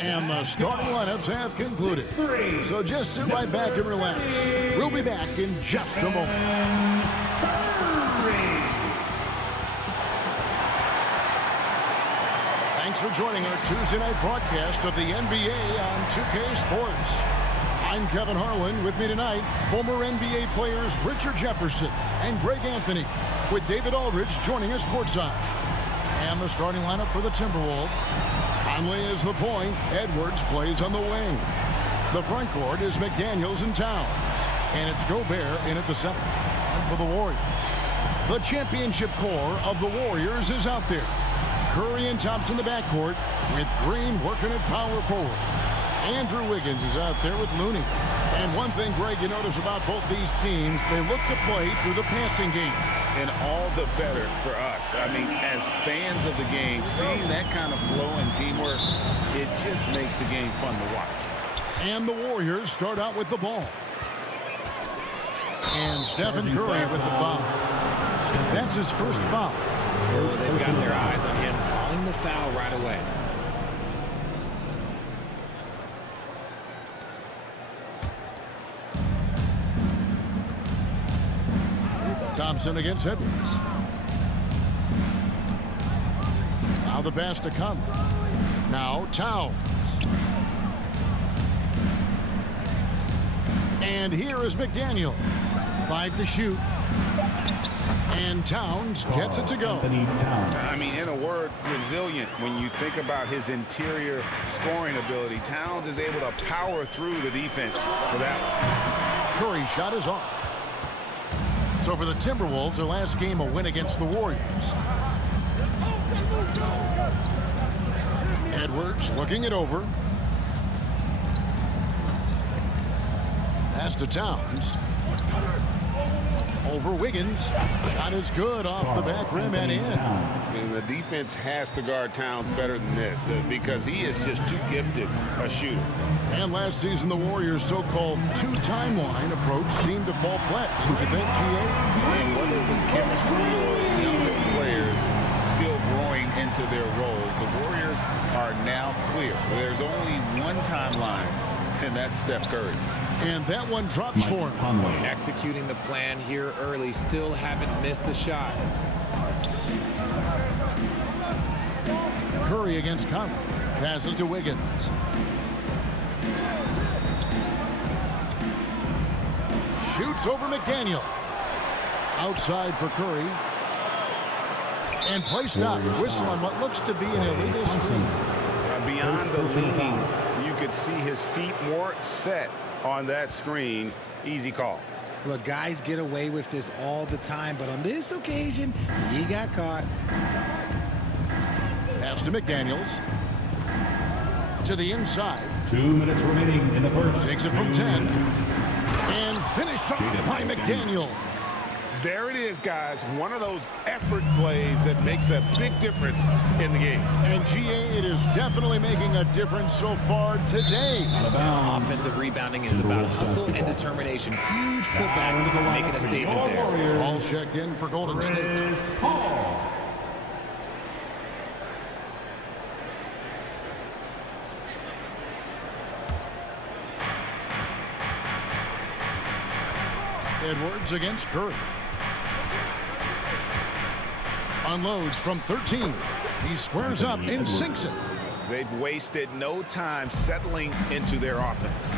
And the starting lineups have concluded. So just sit right back and relax. We'll be back in just a moment. Thanks for joining our Tuesday night broadcast of the NBA on 2K Sports. I'm Kevin Harlan. With me tonight, former NBA players Richard Jefferson and Greg Anthony, with David Aldridge joining us courtside. And the starting lineup for the TimberWolves. Conley is the point. Edwards plays on the wing. The front court is McDaniels and Towns. And it's Gobert in at the center. And for the Warriors, the championship core of the Warriors is out there. Curry and Thompson in the backcourt, with Green working at power forward. Andrew Wiggins is out there with Looney. And one thing, Greg, you notice about both these teams, they look to play through the passing game. And all the better for us. I mean, as fans of the game, seeing that kind of flow and teamwork, it just makes the game fun to watch. And the Warriors start out with the ball. And Stephen Curry with the foul. That's his first foul. Oh, they've got their eyes on him, calling the foul right away. Thompson against Edwards. Now the pass to Conley. Now Towns. And here is McDaniel. 5 to shoot. And Towns gets it to go. I mean, in a word, resilient. When you think about his interior scoring ability, Towns is able to power through the defense for that one. Curry's shot is off. So for the Timberwolves, their last game, a win against the Warriors. Edwards looking it over. Pass to Towns. Over Wiggins. Shot is good off the back rim and in. And the defense has to guard Towns better than this because he is just too gifted a shooter. And last season, the Warriors' so-called two-timeline approach seemed to fall flat. Didn't you think, GA? And whether it was chemistry or younger players still growing into their roles, the Warriors are now clear. There's only one timeline, and that's Steph Curry's. And that one drops for him. Executing the plan here early, still haven't missed a shot. Curry against Conley. Passes to Wiggins. Shoots over McDaniel. Outside for Curry. And play stops. Whistle on what looks to be an illegal screen. Beyond the leaning, you could see his feet more set on that screen. Easy call. Look, guys get away with this all the time, but on this occasion, he got caught. Pass to McDaniels. To the inside. 2 minutes remaining in the first. Takes it from 10. And finished off by McDaniel. There it is, guys. One of those effort plays that makes a big difference in the game. And GA, it is definitely making a difference so far today. Offensive rebounding is about hustle and determination. Huge putback, making a statement there. All checked in for Golden State. Edwards against Curry. Unloads from 13. He squares up and sinks it. They've wasted no time settling into their offense.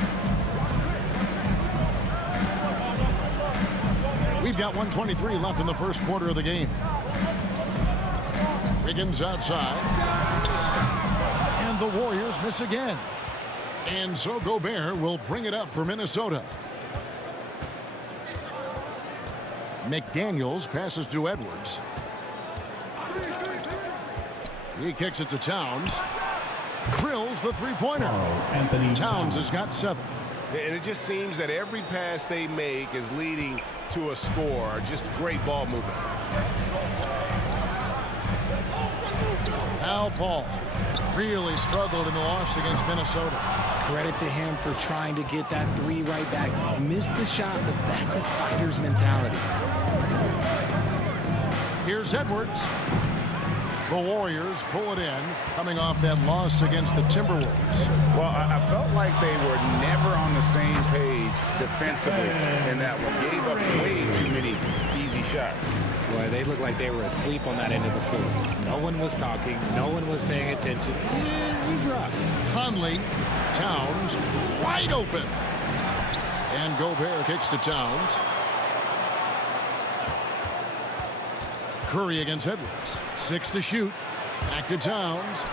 We've got 1:23 left in the first quarter of the game. Wiggins outside. And the Warriors miss again. And so Gobert will bring it up for Minnesota. McDaniels passes to Edwards. He kicks it to Towns. Drills the three-pointer. Towns has got 7. And it just seems that every pass they make is leading to a score. Just great ball movement. Al Paul really struggled in the loss against Minnesota. Credit to him for trying to get that 3 right back. Missed the shot, but that's a fighter's mentality. Here's Edwards. The Warriors pull it in, coming off that loss against the TimberWolves. Well, I felt like they were never on the same page defensively in that one. Gave up way too many easy shots. Boy, they looked like they were asleep on that end of the floor. No one was talking. No one was paying attention. It was rough. Conley, Towns, wide open. And Gobert kicks to Towns. Curry against Edwards. 6 to shoot. Back to Towns.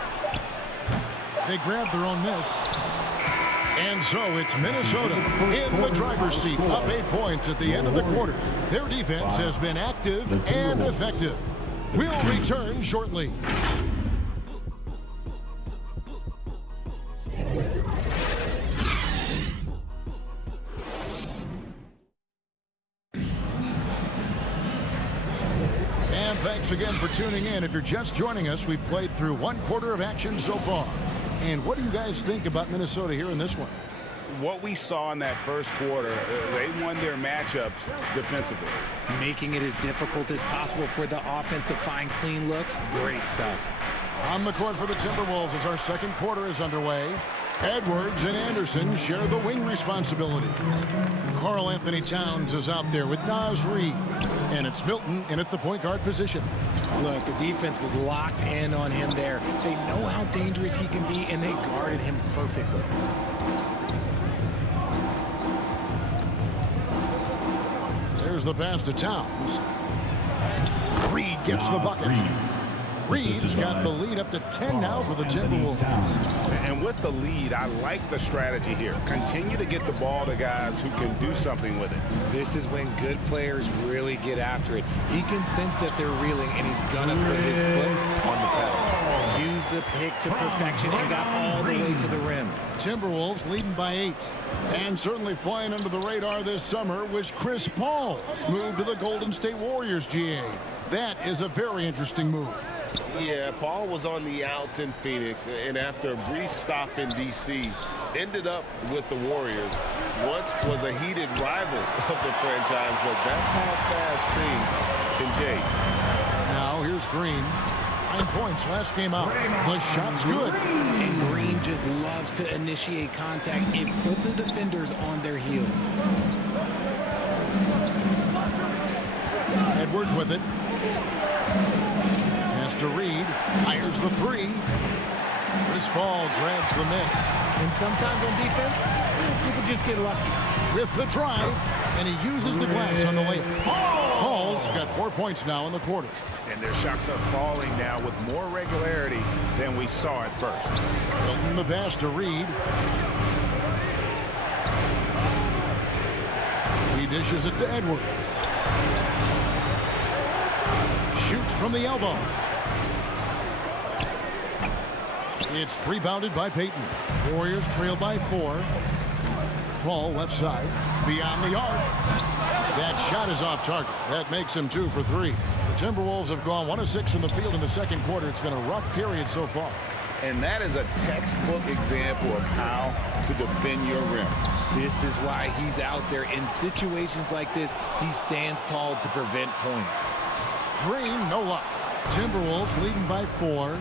They grab their own miss. And so it's Minnesota in the driver's seat, up 8 points at the end of the quarter. Their defense has been active and effective. We'll return shortly. And thanks again for tuning in. If you're just joining us, we've played through 1 quarter of action so far. And what do you guys think about Minnesota here in this one? What we saw in that first quarter, they won their matchups defensively. Making it as difficult as possible for the offense to find clean looks. Great stuff. On the court for the Timberwolves as our second quarter is underway. Edwards and Anderson share the wing responsibilities. Karl Anthony Towns is out there with Naz Reid. And it's Milton in at the point guard position. Look, the defense was locked in on him there. They know how dangerous he can be, and they guarded him perfectly. There's the pass to Towns. Reid gets the bucket. Reid's got the lead up to 10 now for the Timberwolves. And with the lead, I like the strategy here. Continue to get the ball to guys who can do something with it. This is when good players really get after it. He can sense that they're reeling, and he's going to put his foot on the pedal. Use the pick to perfection and got all the way to the rim. Timberwolves leading by 8. And certainly flying under the radar this summer was Chris Paul's move to the Golden State Warriors, GA. That is a very interesting move. Yeah, Paul was on the outs in Phoenix, and after a brief stop in D.C., ended up with the Warriors. Once was a heated rival of the franchise, but that's how fast things can change. Now here's Green. 9 points last game out. The shot's good. And Green just loves to initiate contact. It puts the defenders on their heels. Edwards with it. To Reid, fires the 3. Chris Paul grabs the miss. And sometimes on defense, people just get lucky. With the drive, and he uses the glass on the layup. Paul's got 4 points now in the quarter. And their shots are falling now with more regularity than we saw at first. Milton the pass to Reid. He dishes it to Edwards. Shoots from the elbow. It's rebounded by Payton. Warriors trail by 4. Paul left side. Beyond the arc. That shot is off target. That makes him 2 for 3. The Timberwolves have gone 1 of 6 from the field in the second quarter. It's been a rough period so far. And that is a textbook example of how to defend your rim. This is why he's out there. In situations like this, he stands tall to prevent points. Green, no luck. Timberwolves leading by 4.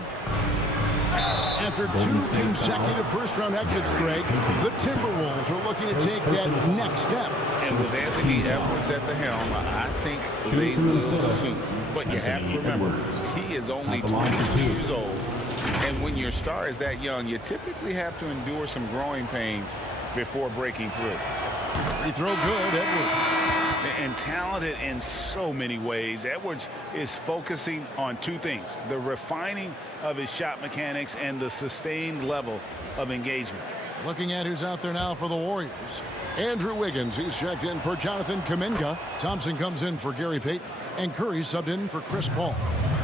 After 2 consecutive first-round exits, Greg, the Timberwolves are looking to take that next step. And with Anthony Edwards at the helm, I think they will soon. But you have to remember, he is only 22 years old. And when your star is that young, you typically have to endure some growing pains before breaking through. Free throw good, Edwards. And talented in so many ways. Edwards is focusing on 2 things: the refining of his shot mechanics and the sustained level of engagement. Looking at who's out there now for the Warriors. Andrew Wiggins, he's checked in for Jonathan Kuminga. Thompson comes in for Gary Payton. And Curry subbed in for Chris Paul.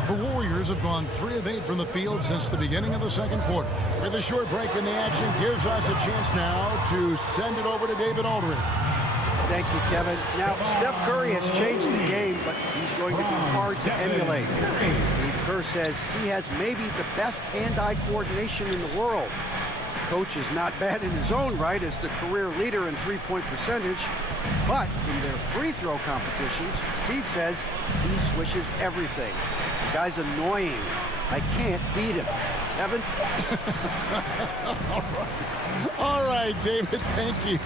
The Warriors have gone 3 of 8 from the field since the beginning of the second quarter. With a short break in the action, gives us a chance now to send it over to David Aldridge. Thank you, Kevin. Now, Steph Curry has changed the game, but he's going to be hard to emulate. Steve Kerr says he has maybe the best hand-eye coordination in the world. The coach is not bad in his own right as the career leader in three-point percentage, but in their free throw competitions, Steve says he swishes everything. The guy's annoying. I can't beat him. Kevin? All right, David, thank you.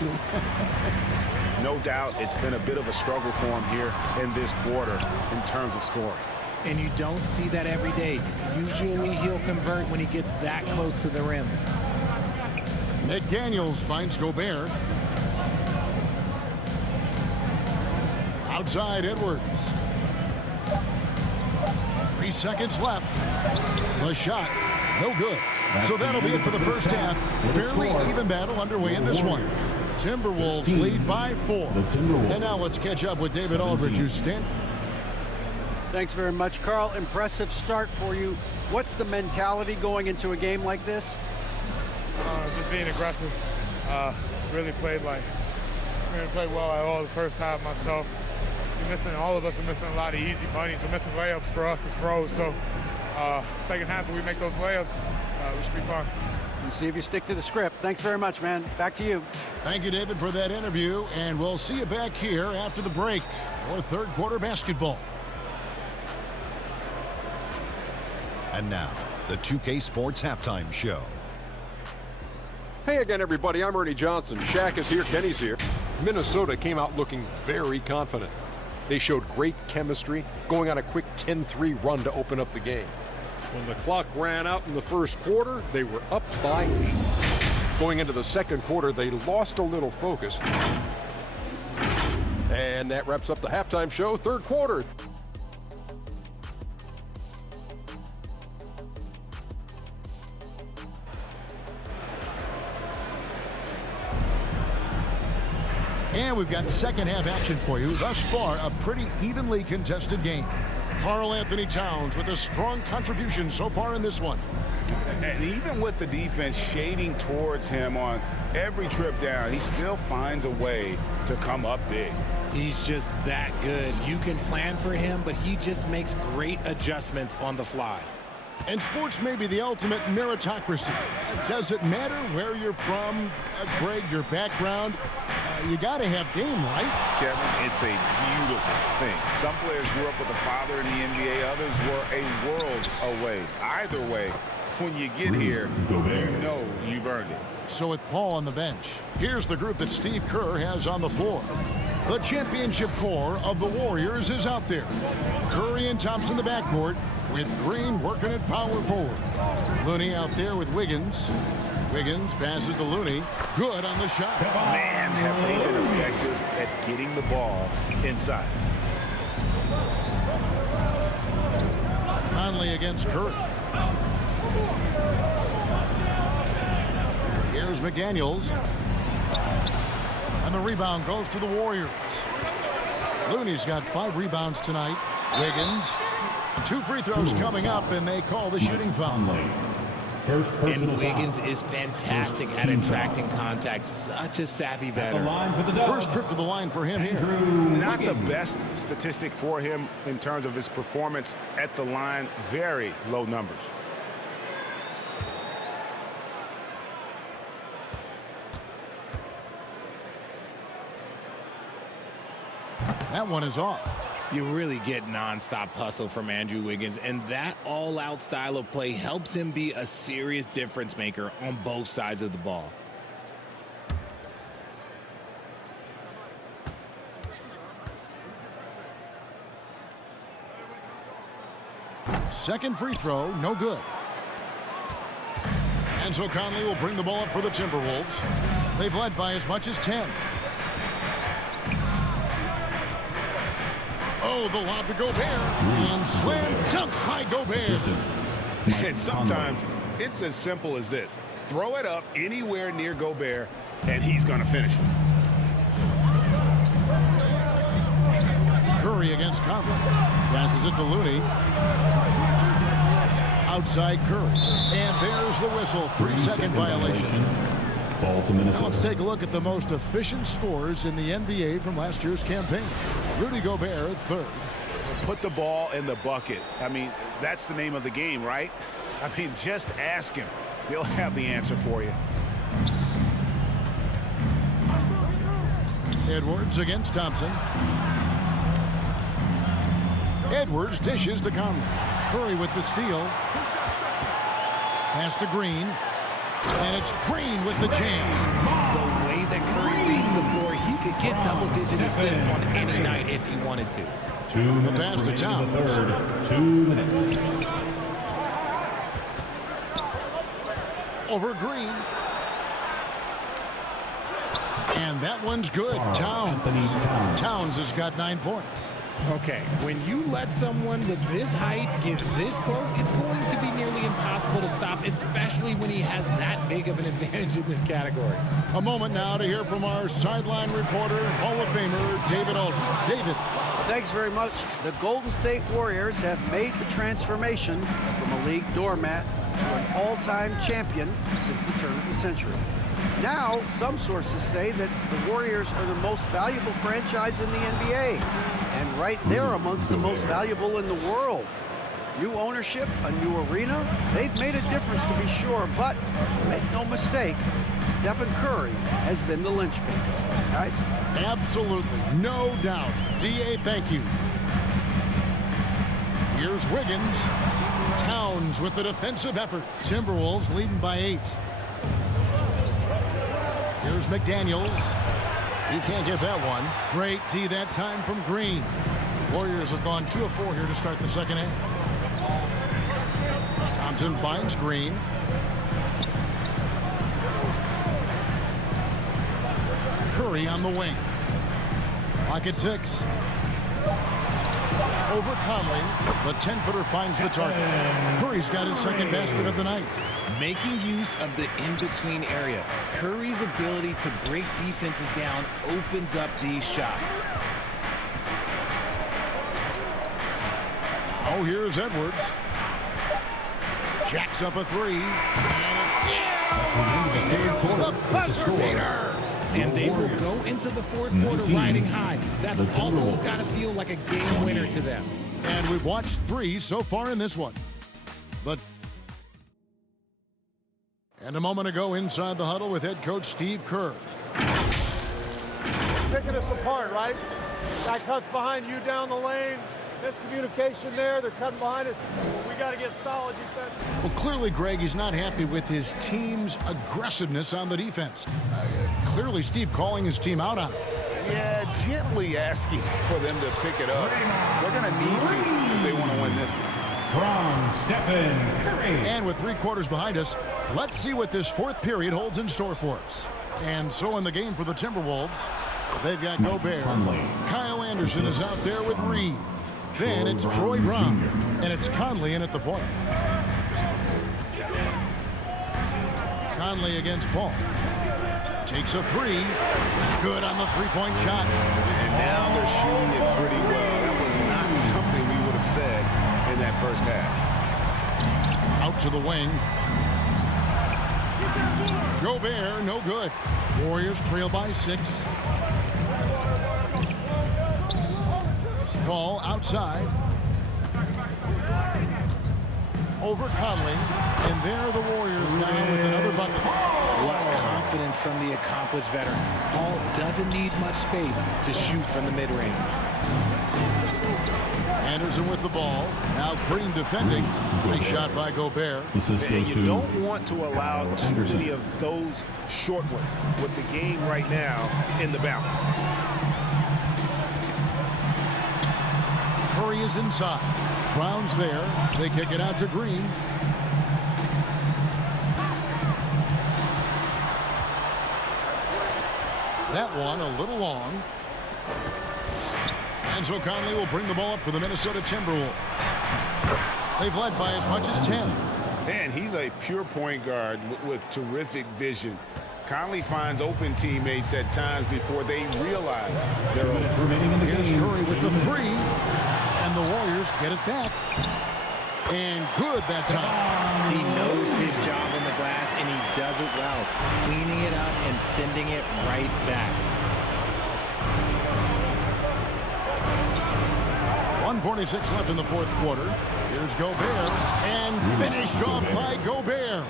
No doubt it's been a bit of a struggle for him here in this quarter in terms of scoring. And you don't see that every day. Usually he'll convert when he gets that close to the rim. McDaniels finds Gobert. Outside Edwards. 3 seconds left. The shot, no good. So that'll be it for the first half. Fairly even battle underway in this one. Timberwolves lead by 4. And now let's catch up with David Aldridge, who's standing. Thanks very much, Carl. Impressive start for you. What's the mentality going into a game like this? Just being aggressive. Really played well at all the first half myself. All of us are missing a lot of easy bunnies. We're missing layups for us as pros. So second half, if we make those layups, we should be fine. And see if you stick to the script. Thanks very much, man. Back to you. Thank you, David, for that interview. And we'll see you back here after the break for third quarter basketball. And now, the 2K Sports Halftime Show. Hey again, everybody. I'm Ernie Johnson. Shaq is here. Kenny's here. Minnesota came out looking very confident. They showed great chemistry, going on a quick 10-3 run to open up the game. When the clock ran out in the first quarter, they were up by 8. Going into the second quarter, they lost a little focus. And that wraps up the halftime show, third quarter. And we've got second half action for you. Thus far, a pretty evenly contested game. Karl Anthony Towns with a strong contribution so far in this one. And even with the defense shading towards him on every trip down, he still finds a way to come up big. He's just that good. You can plan for him, but he just makes great adjustments on the fly. And sports may be the ultimate meritocracy. Does it matter where you're from, Greg, your background? You got to have game, right? Kevin, it's a beautiful thing. Some players grew up with a father in the NBA. Others were a world away. Either way, when you get here, you know you've earned it. So with Paul on the bench, here's the group that Steve Kerr has on the floor. The championship core of the Warriors is out there. Curry and Thompson in the backcourt, with Green working at power forward. Looney out there with Wiggins. Wiggins passes to Looney. Good on the shot. Man, have they been effective at getting the ball inside. Conley against Curry. Here's McDaniels. And the rebound goes to the Warriors. Looney's got 5 rebounds tonight. Wiggins. 2 free throws coming up, and they call the shooting foul. And Wiggins is fantastic at attracting contact. Such a savvy veteran. First trip to the line for him here. Not the best statistic for him in terms of his performance at the line. Very low numbers. That one is off. You really get nonstop hustle from Andrew Wiggins, and that all-out style of play helps him be a serious difference maker on both sides of the ball. Second free throw, no good. And so Conley will bring the ball up for the Timberwolves. They've led by as much as 10. Oh, the lob to Gobert. And slam dunk by Gobert. And sometimes it's as simple as this. Throw it up anywhere near Gobert, and he's going to finish it. Curry against Conley. Passes it to Looney. Outside Curry. And there's the whistle. 3-second violation. Now let's take a look at the most efficient scorers in the NBA from last year's campaign. Rudy Gobert, 3rd. Put the ball in the bucket. I mean, that's the name of the game, right? I mean, just ask him. He'll have the answer for you. Edwards against Thompson. Edwards dishes to Conley. Curry with the steal. Pass to Green. And it's Green with the jam. The way that Curry reads the floor, he could get double-digit assists on any night if he wanted to. The pass to Towns. 2 minutes. Over Green. And that one's good. Towns has got 9 points. Okay, when you let someone with this height get this close, it's going to be nearly impossible to stop, especially when he has that big of an advantage in this category. A moment now to hear from our sideline reporter, Hall of Famer David Aldridge. David. Thanks very much. The Golden State Warriors have made the transformation from a league doormat to an all-time champion since the turn of the century. Now, some sources say that the Warriors are the most valuable franchise in the NBA, and right there amongst the most valuable in the world. New ownership, a new arena, they've made a difference to be sure, but make no mistake, Stephen Curry has been the linchpin. Guys? Absolutely, no doubt. D.A., thank you. Here's Wiggins. Towns with the defensive effort. Timberwolves leading by 8. Here's McDaniels. He can't get that one. Great D that time from Green. Warriors have gone 2 of 4 here to start the second half. Thompson finds Green. Curry on the wing. Clock at 6. Over Conley. The 10-footer finds the target. Curry's got his second basket of the night. Making use of the in-between area. Curry's ability to break defenses down opens up these shots. Oh, here's Edwards. Jacks up a 3. And it's the buzzer beater. And they will go into the fourth quarter riding high. That's almost got to feel like a game winner to them. And we've watched 3 so far in this one. But and a moment ago inside the huddle with head coach Steve Kerr. Picking us apart, right? Guy cuts behind you down the lane. Miscommunication there. They're cutting behind us. We got to get solid defense. Well, clearly, Greg, he's not happy with his team's aggressiveness on the defense. Clearly, Steve calling his team out on it. Yeah, gently asking for them to pick it up. They're going to need to if they want to win this one. From Stephen Curry. And with 3 quarters behind us, let's see what this fourth period holds in store for us. And so in the game for the Timberwolves, they've got Gobert. Kyle Anderson is out there with Reed. Then it's Troy Brown, and it's Conley in at the point. Conley against Paul. Takes a 3. Good on the 3-point shot. And now they're shooting it pretty well. That was not something we would have said in that first half. Out to the wing. Gobert, no good. Warriors trail by 6. Call outside. Over Conley. And there are the Warriors now with another bucket. What confidence from the accomplished veteran. Paul doesn't need much space to shoot from the mid-range. Anderson with the ball. Now Green defending. Nice shot by Gobert. And you don't want to allow too many of those short ones with the game right now in the balance. Curry is inside. Brown's there. They kick it out to Green. That one a little long. And so Conley will bring the ball up for the Minnesota Timberwolves. They've led by as much as 10. And he's a pure point guard with terrific vision. Conley finds open teammates at times before they realize they're open. Here's Curry with the 3. And the Warriors get it back. And good that time. He knows his job on the glass, and he does it well. Cleaning it up and sending it right back. 1:46 left in the fourth quarter. Here's Gobert. And finished off by Gobert.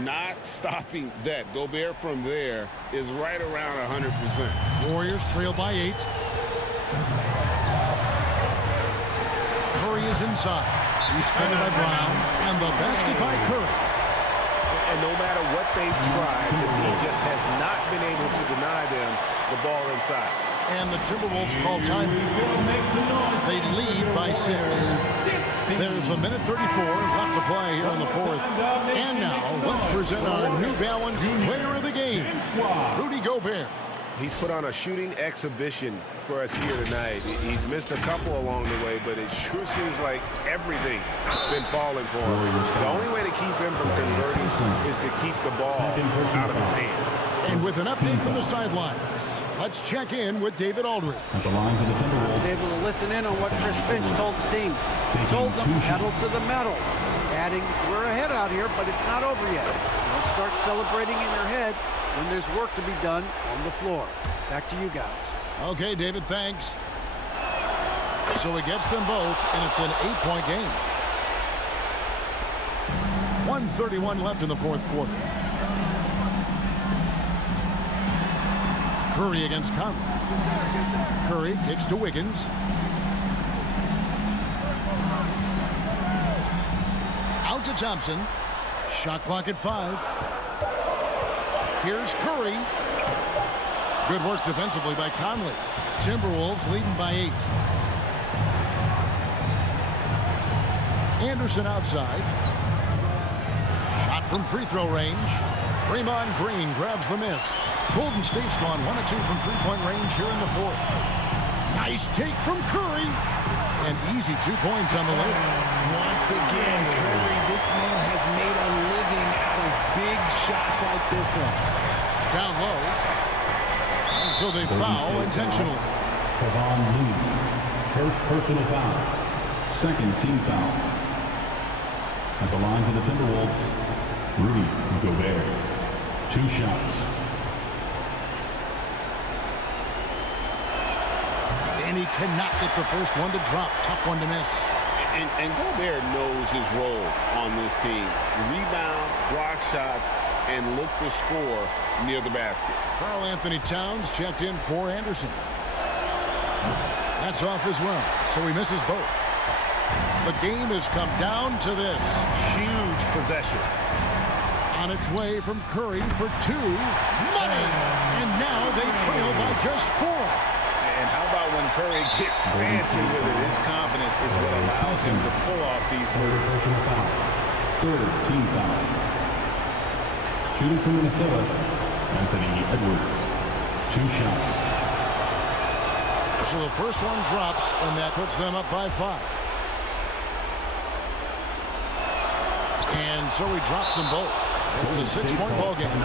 Not stopping that. Gobert from there is right around 100%. Warriors trail by 8. Curry is inside. He's covered by Brown. And the basket by Curry. And no matter what they've tried, the D just has not been able to deny them the ball inside. And the Timberwolves call time. They lead by 6. There's 1:34 left to play here in the fourth. And now, let's present our New Balance Player of the Game, Rudy Gobert. He's put on a shooting exhibition for us here tonight. He's missed a couple along the way, but it sure seems like everything's been falling for him. The only way to keep him from converting is to keep the ball out of his hands. And with an update from the sidelines, let's check in with David Aldridge. At the line for the Timberwolves. I was able to listen in on what Chris Finch told the team. He told them pedal to the metal. Adding, we're ahead out here, but it's not over yet. Don't start celebrating in your head when there's work to be done on the floor. Back to you guys. Okay, David, thanks. So he gets them both, and it's an 8-point game. 1:31 left in the fourth quarter. Curry against Conley. Curry kicks to Wiggins. Out to Thompson. Shot clock at 5. Here's Curry. Good work defensively by Conley. Timberwolves leading by 8. Anderson outside. Shot from free throw range. Draymond Green grabs the miss. Golden State's gone 1 of 2 from three-point range here in the fourth. Nice take from Curry. And easy 2 points on the layup. Once again, Curry, this man has made a living out of big shots like this one. Down low. And so they foul intentionally. Kevon Lee. First personal foul. Second team foul. At the line for the Timberwolves, Rudy Gobert. 2 shots. And he cannot get the first one to drop. Tough one to miss. And Gobert knows his role on this team. Rebound, block shots, and look to score near the basket. Karl Anthony Towns checked in for Anderson. That's off as well, so he misses both. The game has come down to this. Huge possession. On its way from Curry for 2. Money! And now they trail by just 4. And how about when Curry gets fancy with it? His confidence is what allows him to pull off these moves. Personal foul. Third team foul. Shooting from Minnesota, Anthony Edwards. 2 shots. So the first one drops, and that puts them up by 5. And so he drops them both. It's a 6-point ball game.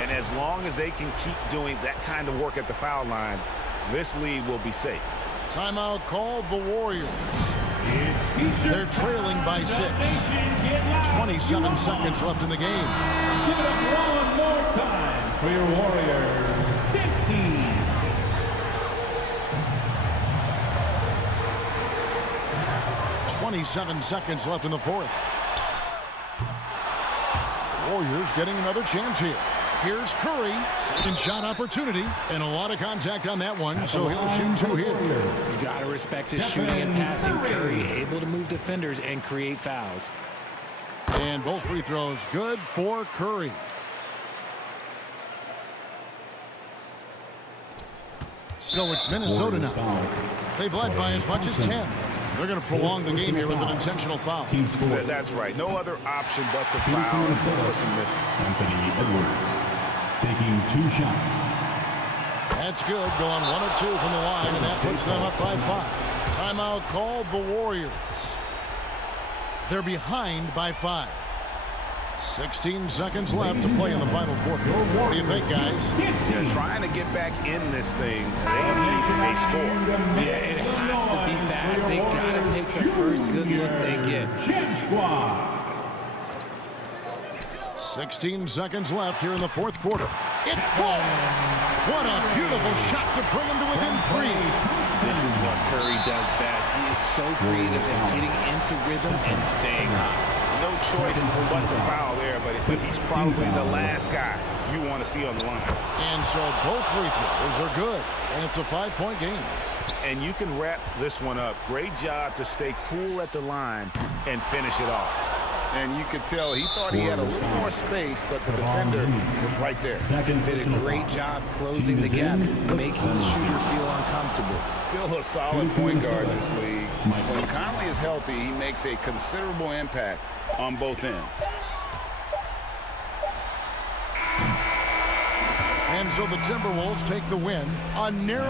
And as long as they can keep doing that kind of work at the foul line, this lead will be safe. Timeout called the Warriors. They're trailing by 6. 27 seconds left in the game. Give it up one more time for your Warriors. 15. 27 seconds left in the fourth. Warriors getting another chance here. Here's Curry. Second shot opportunity. And a lot of contact on that one, so he'll shoot 2 here. You got to respect his shooting and passing. Curry able to move defenders and create fouls. And both free throws good for Curry. So it's Minnesota now. They've led by as much as 10. They're going to prolong the game here with an intentional foul. That's right. No other option but to foul for some misses. Anthony Edwards taking 2 shots. That's good. Going 1 of 2 from the line, and that puts them up by 5. Timeout called the Warriors. They're behind by 5. 16 seconds left to play in the final quarter. What do you think, guys? They're trying to get back in this thing. They need a score. Yeah, it has to be fast. They got to take the first good look they get. 16 seconds left here in the fourth quarter. It falls! What a beautiful shot to bring them to within 3. This is what Curry does best. He is so creative at getting into rhythm and staying hot. No choice but to foul there, but he's probably the last guy you want to see on the line. And so both free throws are good, and it's a 5-point game. And you can wrap this one up. Great job to stay cool at the line and finish it off. And you could tell he thought he had a little more space, but the defender was right there. Did a great job closing the gap, making the shooter feel uncomfortable. Still a solid point guard in this league. When Conley is healthy, he makes a considerable impact on both ends. And so the Timberwolves take the win. A narrow